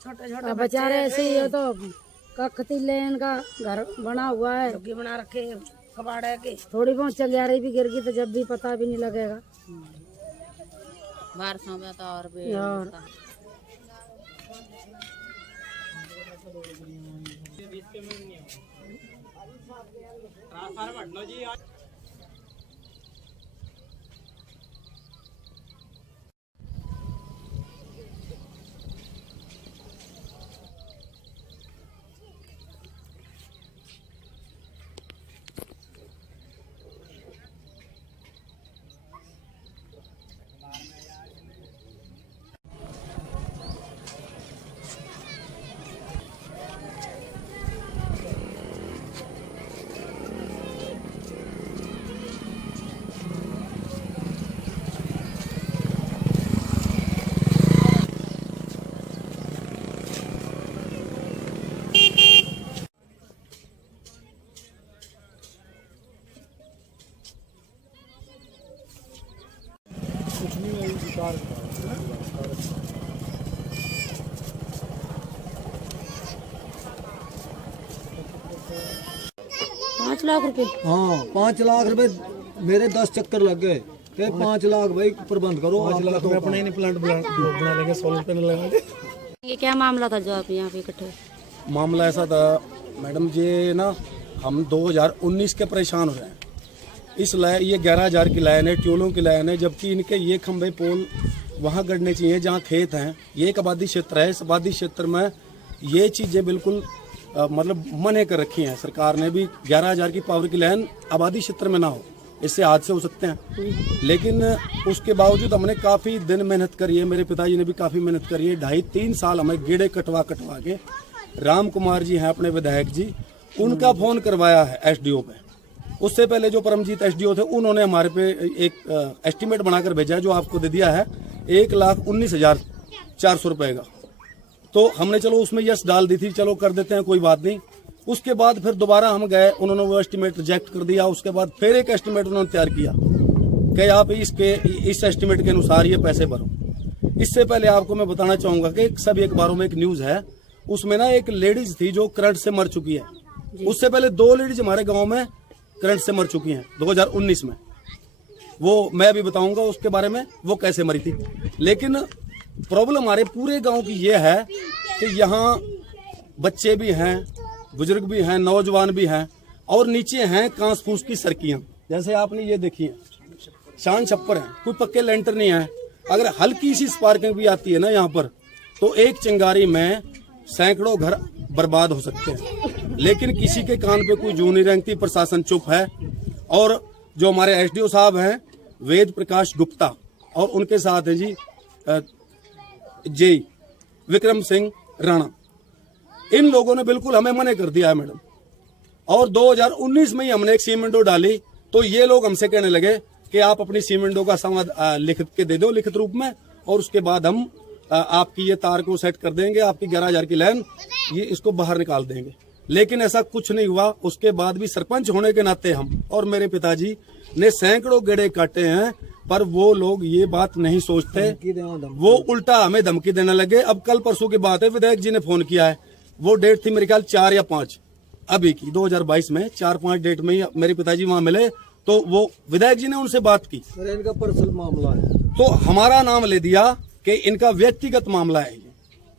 छोटे बेचारे ऐसे ही हो तो कखती लेन का घर बना हुआ है, झुग्गी बना रखे कबाड़े के, थोड़ी बहुत चल जा रही भी गिर गई तो जब भी पता भी नहीं लगेगा। बारिशों में तो और भी ₹5 लाख। हाँ 5 लाख रुपए मेरे 10 चक्कर लग गए। 5 लाख भाई प्रबंध करो। 5 लाख में अपने ही प्लांट बना लेंगे, सोलर पैनल लगा के। ये क्या मामला था जो आप यहाँ पे इकट्ठे? मामला ऐसा था मैडम जी ना, हम 2019 के परेशान हो रहे हैं। इस लाइन ये 11,000 की लाइन है, ट्यूलों की लाइन है, जबकि इनके ये खंभे पोल वहाँ गड़ने चाहिए जहाँ खेत हैं। ये एक आबादी क्षेत्र है, इस आबादी क्षेत्र में ये चीज़ें बिल्कुल मतलब मना कर रखी हैं सरकार ने भी। 11,000 की पावर की लाइन आबादी क्षेत्र में ना हो, इससे हादसे हो सकते हैं। लेकिन उसके बावजूद हमने काफ़ी दिन मेहनत करी है, मेरे पिताजी ने भी काफ़ी मेहनत करी है। 2.5-3 साल हमें गेड़े कटवा के राम कुमार जी हैं अपने विधायक जी, उनका फ़ोन करवाया है एसडीओ पे। उससे पहले जो परमजीत एसडीओ थे उन्होंने हमारे पे एक एस्टीमेट बनाकर भेजा है जो आपको दे दिया है 1,19,400 रुपये का। तो हमने चलो उसमें यस डाल दी थी, चलो कर देते हैं कोई बात नहीं। उसके बाद फिर दोबारा हम गए, उन्होंने वो एस्टीमेट रिजेक्ट कर दिया। उसके बाद फिर एक एस्टीमेट उन्होंने तैयार किया कि आप इस एस्टीमेट के अनुसार ये पैसे भरो। इससे पहले आपको मैं बताना चाहूंगा कि सभी अखबारों में एक न्यूज है, उसमें ना एक लेडीज थी जो करंट से मर चुकी है। उससे पहले 2 लेडीज हमारे गाँव में करंट से मर चुकी हैं 2019 में। वो मैं अभी बताऊंगा उसके बारे में वो कैसे मरी थी। लेकिन प्रॉब्लम हमारे पूरे गांव की ये है कि यहाँ बच्चे भी हैं, बुजुर्ग भी हैं, नौजवान भी हैं, और नीचे हैं कांस फूस की सड़कियां। जैसे आपने ये देखी है, शान छप्पर है, कोई पक्के लेंटर नहीं है। अगर हल्की सी स्पार्किंग भी आती है ना यहाँ पर, तो एक चिंगारी में सैकड़ों घर बर्बाद हो सकते हैं। लेकिन किसी के कान पे कोई जू नहीं रेंगती, प्रशासन चुप है। और जो हमारे एसडीओ साहब हैं वेद प्रकाश गुप्ता, और उनके साथ है जी जे विक्रम सिंह राणा, इन लोगों ने बिल्कुल हमें मना कर दिया है मैडम। और 2019 में ही हमने एक सीमेंटो डाली तो ये लोग हमसे कहने लगे कि आप अपनी सीमेंटो का संवाद लिखित के दे दो, लिखित रूप में, और उसके बाद हम आपकी ये तार को सेट कर देंगे, आपकी 11,000 की लाइन ये इसको बाहर निकाल देंगे। लेकिन ऐसा कुछ नहीं हुआ। उसके बाद भी सरपंच होने के नाते हम और मेरे पिताजी ने सैकड़ों गेड़े काटे हैं, पर वो लोग ये बात नहीं सोचते, वो उल्टा हमें धमकी देने लगे। अब कल परसों की बात है, विधायक जी ने फोन किया है, वो डेट थी मेरे ख्याल 4 या 5 अभी की 2022 में, 4-5 डेट में ही मेरे पिताजी वहां मिले, तो वो विधायक जी ने उनसे बात की। इनका पर्सनल मामला है, तो हमारा नाम ले दिया कि इनका व्यक्तिगत मामला है,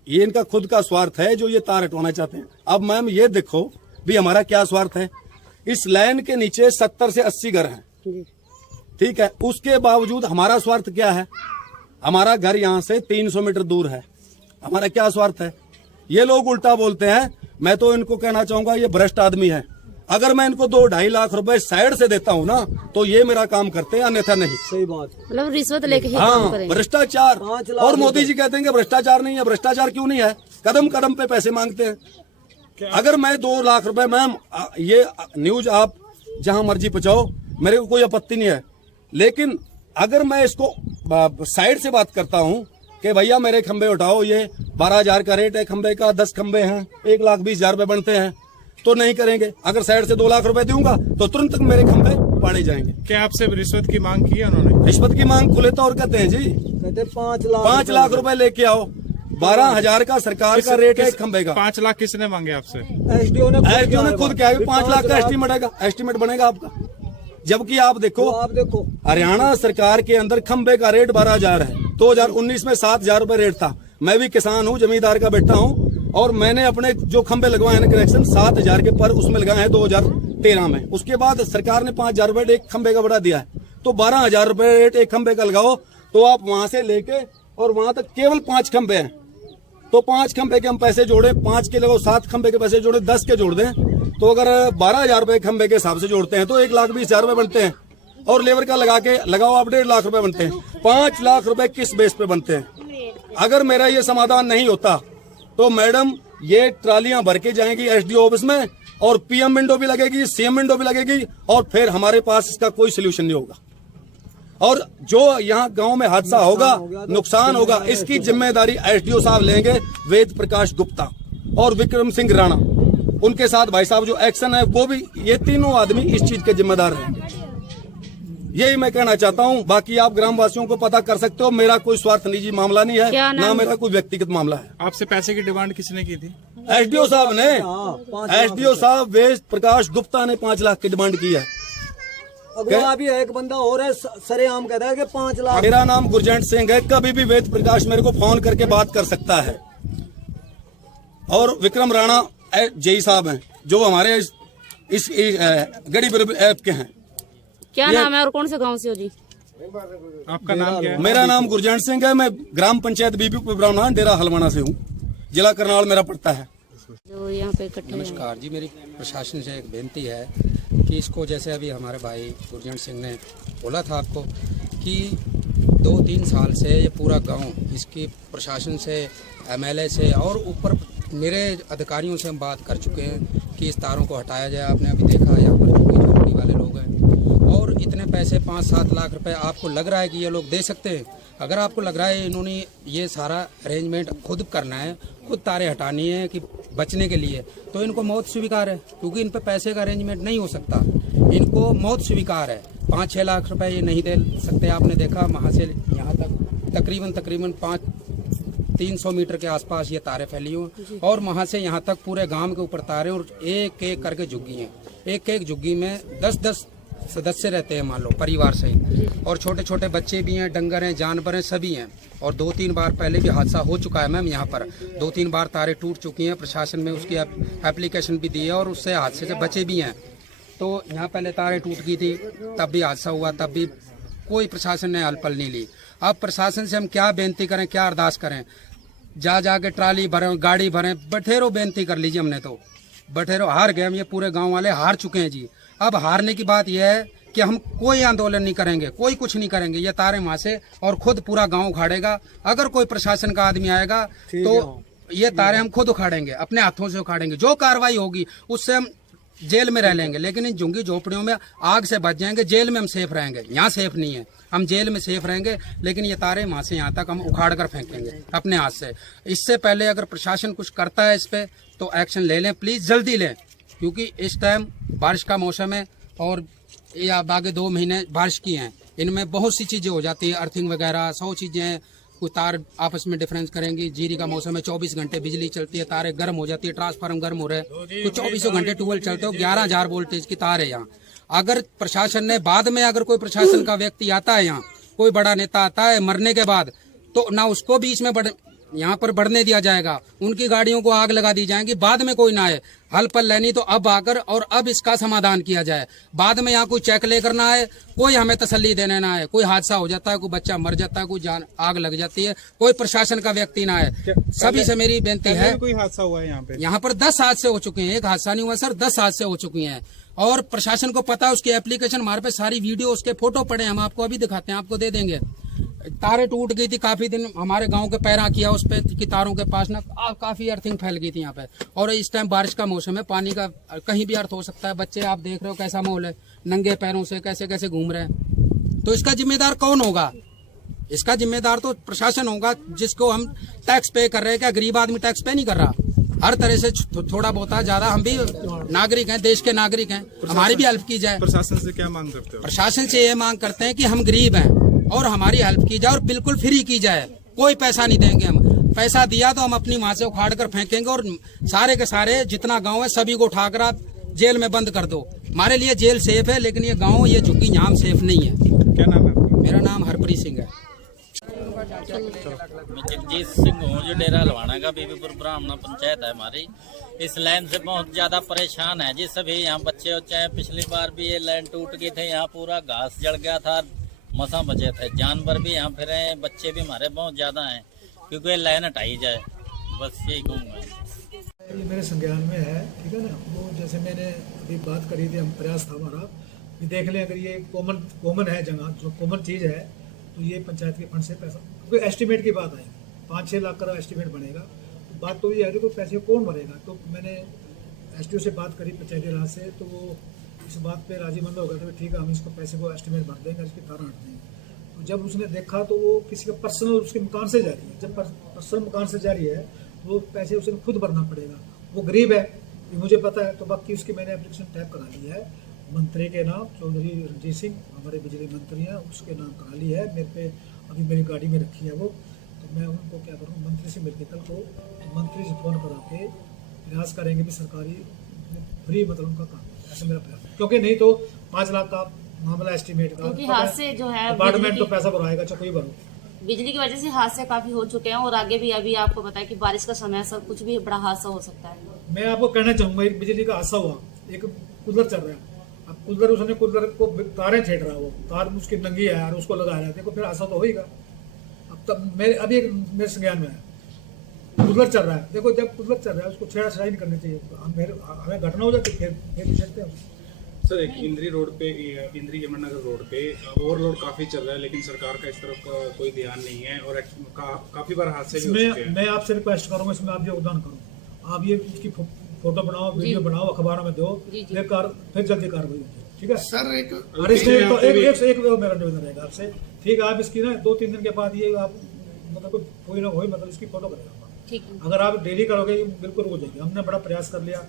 ये इनका खुद का स्वार्थ है जो ये तार हटवाना चाहते हैं। अब मैम ये देखो भी हमारा क्या स्वार्थ है। इस लाइन के नीचे 70 से 80 घर हैं, ठीक है, उसके बावजूद हमारा स्वार्थ क्या है? हमारा घर यहाँ से 300 मीटर दूर है, हमारा क्या स्वार्थ है? ये लोग उल्टा बोलते हैं। मैं तो इनको कहना चाहूंगा ये भ्रष्ट आदमी है। अगर मैं इनको 2-2.5 लाख रुपए साइड से देता हूँ ना तो ये मेरा काम करते हैं, अन्यथा नहीं। सही बात, मतलब रिश्वत लेके ही काम करेंगे। भ्रष्टाचार। और मोदी जी कहते हैं कि भ्रष्टाचार नहीं है। भ्रष्टाचार क्यों नहीं है? कदम कदम पे पैसे मांगते हैं। अगर मैं 2 लाख रुपए, मैम ये न्यूज आप जहां मर्जी पहुंचाओ, मेरे को कोई आपत्ति नहीं है, लेकिन अगर मैं इसको साइड से बात करता हूं कि भैया मेरे खंबे उठाओ, ये 12,000 का रेट है खंबे का, 10 खंबे हैं, 1,20,000 रुपए बनते हैं, तो नहीं करेंगे। अगर साइड से 2 लाख रुपए दूंगा तो तुरंत मेरे खंभे पाड़े जाएंगे। क्या आपसे रिश्वत की मांग की है उन्होंने? रिश्वत की मांग खुले तौर कहते हैं जी। कहते 5 5 लाख रुपए लेके आओ। 12,000 का सरकार का रेट है एक खंभे का। 5 लाख किसने मांगे आपसे? एसडीओ ने खुद क्या है 5 लाख का एस्टीमेट बनेगा आपका। जबकि आप देखो हरियाणा सरकार के अंदर खंबे का रेट 12,000 है। 2019 में 7,000 रुपए रेट था। मैं भी किसान हूँ, जमींदार का बेटा हूँ, और मैंने अपने जो खंबे लगवाए हैं कनेक्शन 7,000 के पर उसमें लगाए हैं 2013 में। उसके बाद सरकार ने 5,000 रुपए एक खंबे का बढ़ा दिया है। तो 12,000 रुपए रेट एक खंबे का लगाओ तो आप वहां से लेके और वहां तक केवल 5 खंबे हैं। तो 5 खंबे के हम पैसे जोड़े, 5 के लगाओ 7 खंबे के पैसे जोड़े, 10 के जोड़ दें तो अगर 12,000 रुपए खंबे के हिसाब से जोड़ते हैं तो 1,20,000 रुपए बनते हैं। और लेबर का लगाओ आप 1.5 लाख रुपए बनते हैं। 5 लाख रुपए किस बेस पे बनते हैं? अगर मेरा ये समाधान नहीं होता तो मैडम ये ट्रालियां भर के जाएंगी एसडीओ ऑफिस में और पीएम विंडो भी लगेगी, सीएम विंडो भी लगेगी, और फिर हमारे पास इसका कोई सोल्यूशन नहीं होगा। और जो यहाँ गांव में हादसा होगा, नुकसान होगा, इसकी जिम्मेदारी एसडीओ साहब लेंगे, वेद प्रकाश गुप्ता और विक्रम सिंह राणा। उनके साथ भाई साहब जो एक्शन है वो भी, ये तीनों आदमी इस चीज के जिम्मेदार रहेंगे। यही मैं कहना चाहता हूँ। बाकी आप ग्रामवासियों को पता कर सकते हो, मेरा कोई स्वार्थ निजी मामला नहीं है, ना मेरा कोई व्यक्तिगत मामला है। आपसे पैसे की डिमांड किसने की थी? एसडीओ साहब ने, एसडीओ साहब वेद प्रकाश गुप्ता ने 5 लाख की डिमांड की है। अगला भी एक बंदा और है, सरेआम कहता है कि 5 लाख। मेरा नाम गुरजंट सिंह है। कभी भी वेद प्रकाश मेरे को फोन करके बात कर सकता है। और विक्रम राणा जेई साहब हैं जो हमारे इस गरीब ऐप के हैं। क्या नाम है और कौन से गांव से हो जी? आपका नाम क्या है? मेरा नाम गुरजंट सिंह है। मैं ग्राम पंचायत बीबीपुर ब्राह्मण डेरा हलवाना से हूँ। जिला करनाल मेरा पड़ता है। जो यहाँ पे इकट्ठे नमस्कार जी, मेरी प्रशासन से एक बेनती है कि इसको, जैसे अभी हमारे भाई गुरजंट सिंह ने बोला था आपको कि 2-3 साल से ये पूरा गांव इसकी प्रशासन से, एमएलए से और ऊपर मेरे अधिकारियों से हम बात कर चुके हैं कि इस तारों को हटाया जाए। आपने अभी देखा यहाँ पर जो झोपड़ी वाले लोग हैं, और इतने पैसे 5-7 लाख रुपए आपको लग रहा है कि ये लोग दे सकते हैं? अगर आपको लग रहा है इन्होंने ये सारा अरेंजमेंट खुद करना है, खुद तारे हटानी है कि बचने के लिए, तो इनको मौत स्वीकार है, क्योंकि इन पे पैसे का अरेंजमेंट नहीं हो सकता। इनको मौत स्वीकार है। 5-6 लाख रुपए ये नहीं दे सकते। आपने देखा वहाँ से यहाँ तक तकरीबन 300 मीटर के आसपास ये तारे फैली हुई, और वहाँ से यहाँ तक पूरे गांव के ऊपर तारे, और एक एक करके झुग्गी हैं। एक एक झुग्गी में 10-10 सदस्य रहते हैं, मान लो परिवार से, और छोटे छोटे बच्चे भी हैं, डंगर हैं, जानवर हैं, सभी हैं। और 2-3 बार पहले भी हादसा हो चुका है मैम। यहाँ पर 2-3 बार तारे टूट चुकी हैं। प्रशासन में उसकी एप्लीकेशन भी दी है और उससे हादसे से बचे भी हैं। तो यहाँ पहले तारे टूट गई थी, तब भी हादसा हुआ, तब भी कोई प्रशासन ने हलपल नहीं ली। अब प्रशासन से हम क्या बेनती करें, क्या अरदास करें? जा के ट्राली भरें, गाड़ी भरें, बठेरो बेनती कर लीजिए। हमने तो बठेरो हार गए हम, ये पूरे गांव वाले हार चुके हैं जी। अब हारने की बात यह है कि हम कोई आंदोलन नहीं करेंगे, कोई कुछ नहीं करेंगे। ये तारे वहां से और खुद पूरा गांव उखाड़ेगा। अगर कोई प्रशासन का आदमी आएगा तो ये तारे हम खुद उखाड़ेंगे, अपने हाथों से उखाड़ेंगे। जो कार्रवाई होगी उससे हम जेल में रह लेंगे, लेकिन इन झुग्गी झोपड़ियों में आग से बच जाएंगे। जेल में हम सेफ रहेंगे, यहाँ सेफ नहीं है। हम जेल में सेफ रहेंगे, लेकिन ये तारे वहां से यहाँ तक हम उखाड़ कर फेंकेंगे अपने हाथ से। इससे पहले अगर प्रशासन कुछ करता है इस पे तो एक्शन ले लें, प्लीज जल्दी लें, क्योंकि इस टाइम बारिश का मौसम है और ये आगे 2 महीने बारिश की हैं। इनमें बहुत सी चीजें हो जाती है, अर्थिंग वगैरह 100 चीजें हैं। कोई तार आपस में डिफरेंस करेंगी। जीरी का मौसम है, 24 घंटे बिजली चलती है, तारे गर्म हो जाती है, ट्रांसफार्मर गर्म हो रहे हैं, तो 24 घंटे ट्यूबवेल चलते हो। 11,000 वोल्टेज की तार है यहाँ। अगर प्रशासन ने बाद में, अगर कोई प्रशासन का व्यक्ति आता है यहाँ, कोई बड़ा नेता आता है मरने के बाद, तो ना उसको बीच में यहाँ पर बढ़ने दिया जाएगा, उनकी गाड़ियों को आग लगा दी जाएगी। बाद में कोई ना आए, हल पल लेनी तो अब आकर और अब इसका समाधान किया जाए। बाद में यहाँ कोई चेक लेकर ना आए, कोई हमें तसल्ली देने ना आए। कोई हादसा हो जाता है, कोई बच्चा मर जाता है, कोई जान आग लग जाती है, कोई प्रशासन का व्यक्ति ना आए। सभी से मेरी बेनती है। कोई हादसा हुआ है यहाँ पे? यहाँ पर 10 हादसे हो चुके हैं। एक हादसा नहीं हुआ सर, 10 हादसे हो चुकी हैं। और प्रशासन को पता है, उसकी एप्लीकेशन हमारे पे सारी वीडियो, उसके फोटो पड़े, हम आपको अभी दिखाते हैं, आपको दे देंगे। तारे टूट गई थी काफी दिन, हमारे गांव के पैरा किया उस पे कि तारों के पास ना काफी अर्थिंग फैल गई थी यहाँ पे। और इस टाइम बारिश का मौसम है, पानी का कहीं भी अर्थ हो सकता है। बच्चे आप देख रहे हो कैसा माहौल है, नंगे पैरों से कैसे कैसे घूम रहे हैं। तो इसका जिम्मेदार कौन होगा? इसका जिम्मेदार तो प्रशासन होगा, जिसको हम टैक्स पे कर रहे हैं। क्या गरीब आदमी टैक्स पे नहीं कर रहा? हर तरह से थोड़ा बहुत ज्यादा हम भी नागरिक हैं, देश के नागरिक हैं, हमारी भी हेल्प की जाए। प्रशासन से क्या मांग करते हो? प्रशासन से ये मांग करते हैं कि हम गरीब हैं और हमारी हेल्प की जाए और बिल्कुल फ्री की जाए, कोई पैसा नहीं देंगे हम। पैसा दिया तो हम अपनी वहां से उखाड़ कर फेंकेंगे और सारे के सारे जितना गांव है सभी को उठाकर आप जेल में बंद कर दो। हमारे लिए जेल सेफ है, लेकिन ये गांव, ये झुग्गी यहाँ सेफ नहीं है। क्या नाम है आपका? मेरा नाम हरप्रीत सिंह है। मैं जगजीत सिंह हूँ, जो डेरा हलवाना का बीबीपुर ब्राह्मण पंचायत है हमारी। इस लाइन से बहुत ज्यादा परेशान है जी सभी। यहाँ बच्चे बच्चे हैं, पिछली बार भी ये लाइन टूट गई थी, यहाँ पूरा घास जड़ गया था, मसा बचे थे। जानवर भी यहाँ फिर हैं, बच्चे भी हमारे बहुत ज्यादा हैं, क्योंकि ये लाइन हटाई जाए, बस यही कहूँगा। ये मेरे संज्ञान में है, ठीक है ना। वो जैसे मैंने अभी बात करी थी, हम प्रयास था हमारा कि देख लें अगर ये कॉमन है जगह, जो कॉमन चीज़ है, तो ये पंचायत के फंड से पैसा, क्योंकि एस्टिमेट की बात आएगी, 5-6 लाख का एस्टिमेट बनेगा। तो बात तो ये है कि पैसे कौन भरेगा। तो मैंने SDO से बात करी पंचायती राज से, तो वो इस बात पे राजीमंद हो गया था, ठीक है हम इसको पैसे को एस्टिमेट भर देंगे, इसकी तार हट देंगे। तो जब उसने देखा तो वो किसी का पर्सनल उसके मकान से जा रही है, जब पर्सनल मकान से जा रही है तो वो पैसे उसे खुद भरना पड़ेगा। वो गरीब है, ये मुझे पता है। तो बाकी उसकी मैंने एप्लीकेशन टाइप करा ली है मंत्री के नाम, चौधरी रणजीत सिंह हमारे बिजली मंत्री हैं, उसके नाम करा ली है। मेरे पे अभी मेरी गाड़ी में रखी है वो, तो मैं उनको क्या करूँ, मंत्री से मिलकर कल को मंत्री से फ़ोन करा के प्रयास करेंगे भी सरकारी फ्री मतलब उनका काम, ऐसा मेरा प्रयास। क्योंकि नहीं तो 5 लाख का मामला एस्टिमेट का, क्योंकि हादसे जो है डिपार्टमेंट तो पैसा भरवाएगा, चाहे कोई भरो। बिजली की वजह से हादसे काफी हो चुके हैं और आगे भी अभी आपको पता है कि बारिश का समय सर कुछ भी बड़ा हादसा हो सकता है। मैं आपको कहना चाहूंगा, एक बिजली का हादसा हुआ, एक कूलर चल रहा है, अब कूलर उसने कूलर को तारें छेड़ रहा है, वो तार उसकी नंगी है और उसको लगा रहा है, देखो फिर हादसा तो होगा। अब तब मेरे अभी एक मेरे संज्ञान में है, कूलर चल रहा है, देखो जब कूलर चल रहा है उसको छेड़ा नहीं करनी चाहिए, हमें घटना हो जाती है फिर छेड़ते हैं। सर एक इंद्री रोड पे, इंद्री यमुनानगर रोड पे ओवरलोड काफी चल रहा है, लेकिन सरकार का इस तरफ कोई ध्यान नहीं है और काफी बार हादसे भी हो चुके हैं। मैं आपसे रिक्वेस्ट करूंगा, इसमें आप योगदान करो, आप ये इसकी फोटो बनाओ, वीडियो बनाओ, अखबारों में दो, फिर जल्दी कार्रवाई होगी, ठीक है सर। एक मेरा निवेदन रहेगा आपसे, ठीक है। आप इसकी ना 2-3 दिन के बाद ये आप मतलब कोई ना कोई मतलब इसकी फोटो करेगा। अगर आप डेली करोगे ये बिल्कुल हो जाएगी। हमने बड़ा प्रयास कर लिया,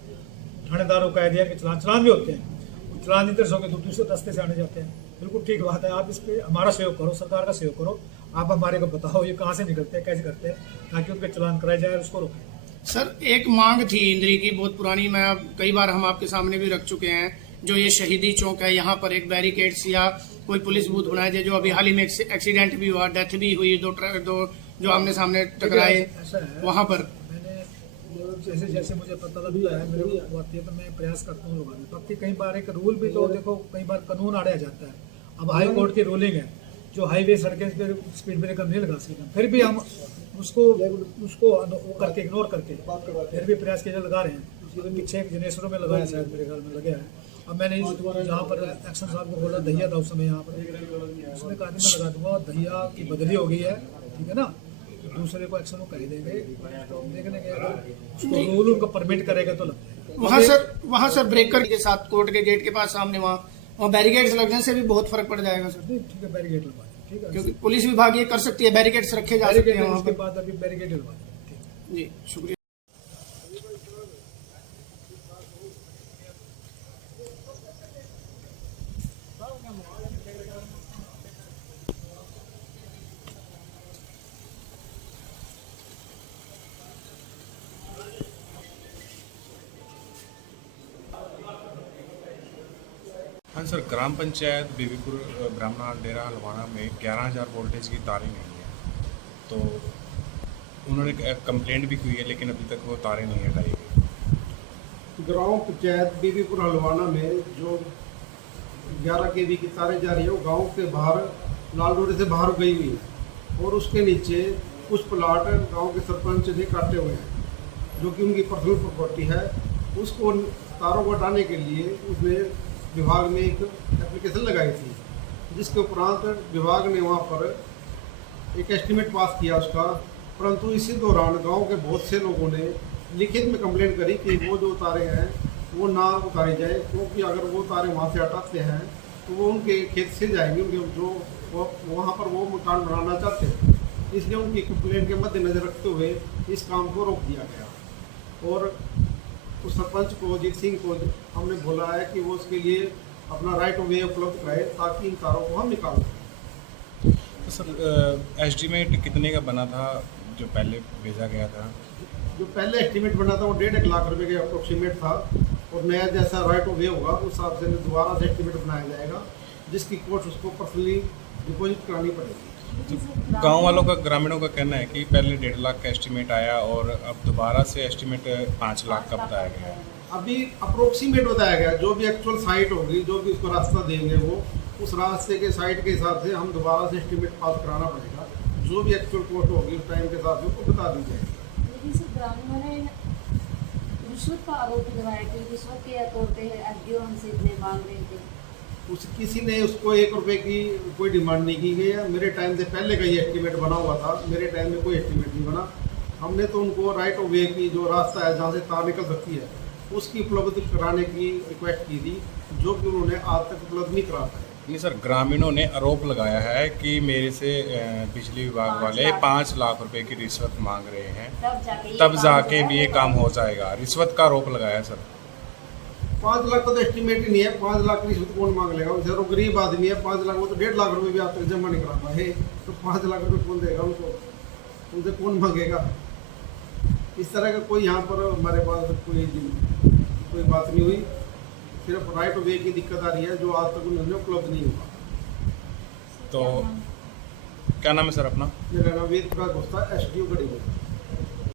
थानेदारों का दिया कि चलान भी होते हैं, चलान नहीं तरस होकर दूसरे रास्ते से आने जाते हैं, बिल्कुल ठीक बात है। आप इस पर हमारा सहयोग करो, सरकार का सहयोग करो, आप हमारे को बताओ ये कहाँ से निकलते हैं, कैसे करते हैं, ताकि उनके चलान कराया जाए, उसको रोकें। सर एक मांग थी इंद्री की बहुत पुरानी, मैं कई बार हम आपके सामने भी रख चुके हैं, जो ये शहीदी चौक है, यहाँ पर एक बैरिकेड्स या कोई पुलिस बूथ बनाया जाए। जो अभी हाल ही में एक्सीडेंट भी हुआ, डेथ भी हुई, दो जो आमने सामने टकराए वहाँ पर। जैसे जैसे मुझे पता लगता है मेरे को आती है तो मैं प्रयास करता हूँ लगाने। बाकी कई बार एक रूल भी तो देखो, कई बार कानून आड़े जाता है। अब हाई कोर्ट की रूलिंग है, जो हाईवे सड़कें पर स्पीड ब्रेकर नहीं लगा सकते, फिर भी हम उसको करके इग्नोर करके फिर भी प्रयास किया लगा रहे हैं। पीछे जनेश्वरों में लगाया शायद, मेरे ख्याल में लगे हैं। अब मैंने जहाँ पर एक्शन साहब को बोला दहिया था उस समय, यहाँ पर उसने कहा मैं लगा दूंगा, दहिया की बदली हो गई है, ठीक है ना, दूसरे को एक्शन वो कर देंगे, देखने के अगर रूल उनका परमिट करेगा तो लगता है। वहाँ सर ब्रेकर के साथ कोर्ट के गेट के पास सामने वहाँ बैरिकेड्स लगने से भी बहुत फर्क पड़ जाएगा सर। ठीक है, बैरिकेड लगवा दें, ठीक है, क्योंकि पुलिस विभाग ये कर सकती है, बैरिकेड्स रखे जा सकते हैं उसके बाद अभी बैरिकेड लगवा दें। जी शुक्रिया। हाँ सर, ग्राम पंचायत बीबीपुर ब्राह्मण डेरा हलवाना में 11,000 वोल्टेज की तारें नहीं है, तो उन्होंने कंप्लेंट भी की है, लेकिन अभी तक वो तारें नहीं हटाई गई। ग्राम पंचायत बीबीपुर हलवाना में जो 11 kV की तारें जा रही है, वो गांव के बाहर लाल रोड से बाहर गई हुई है, और उसके नीचे कुछ प्लाट गांव के सरपंच ने काटे हुए हैं, जो कि उनकी पर्सनल प्रॉपर्टी है। उसको तारों को हटाने के लिए उसने विभाग में एक एप्लीकेशन लगाई थी, जिसके उपरांत विभाग ने वहाँ पर एक एस्टीमेट पास किया उसका। परंतु इसी दौरान गांव के बहुत से लोगों ने लिखित में कंप्लेंट करी कि वो जो तारें हैं वो ना उतारी जाए, क्योंकि अगर वो तारें वहाँ से हटाते हैं तो वो उनके खेत से जाएंगे, उनके जो वहाँ पर वो मकान बनाना चाहते हैं। इसलिए उनकी कंप्लेंट के मद्देनजर रखते हुए इस काम को रोक दिया गया। और उस सरपंच को अजीत सिंह को हमने बोला है कि वो उसके लिए अपना राइट ऑफ वे उपलब्ध कराए ताकि इन तारों को हम निकाल सकें। तो सर एस्टीमेट कितने का बना था जो पहले भेजा गया था? जो पहले एस्टीमेट बना था वो 1.5 लाख रुपए के अप्रोक्सीमेट था, और नया जैसा राइट ऑफ वे होगा उस हिसाब से दोबारा से एस्टीमेट बनाया जाएगा, जिसकी कॉस्ट उसको पर्सनली डिपॉजिट करानी पड़ेगी। गांव वालों का, ग्रामीणों का कहना है कि पहले 1.5 लाख का एस्टीमेट आया और अब दोबारा से एस्टीमेट 5 लाख का बताया गया है। अभी अप्रोक्सीमेट बताया गया, जो भी एक्चुअल साइट होगी, जो भी उसको रास्ता देंगे वो उस रास्ते के साइट के हिसाब से हम दोबारा से एस्टीमेट पास कराना पड़ेगा। जो भी एक्चुअल कॉस्ट होगी उस टाइम के हिसाब से उसको बता दी जाएगी। लेकिन सर ग्रामीणों ने रिश्वत का आरोप लगाया कि रिश्वत के तौर पे एसडीओ हमसे इतने मांग रहे थे। किसी ने उसको 1 रुपए की कोई डिमांड नहीं की गई है। मेरे टाइम से पहले का ये एस्टीमेट बना हुआ था, मेरे टाइम में कोई एस्टीमेट नहीं बना। हमने तो उनको राइट ऑफ वे की जो रास्ता है जहाँ से तार निकल सकती है उसकी उपलब्ध कराने की रिक्वेस्ट की थी, जो कि उन्होंने आज तक उपलब्ध नहीं करा पाए। नहीं सर, ग्रामीणों ने आरोप लगाया है कि मेरे से बिजली विभाग वाले 5 लाख रुपए की रिश्वत मांग रहे हैं, तब जाके भी ये काम हो जाएगा। रिश्वत का आरोप लगाया है सर। 5 लाख का तो एस्टीमेट ही नहीं है। 5 लाख की रिश्वत कौन मांग लेगा? बेचारा गरीब आदमी है, 5 लाख वो तो 1.5 लाख रुपए भी आप तक जमा नहीं करा पाए, तो 5 लाख रुपए कौन देगा उनको? उनसे कौन मांगेगा? इस तरह का कोई यहाँ पर हमारे पास कोई बात नहीं हुई। सिर्फ राइट ऑफ वे की दिक्कत आ रही है जो आज तक उन्होंने उपलब्ध नहीं हुआ। तो क्या नाम है सर अपना? मेरा नाम वेद प्रकाश गुप्ता, एसडीओ गढ़ी।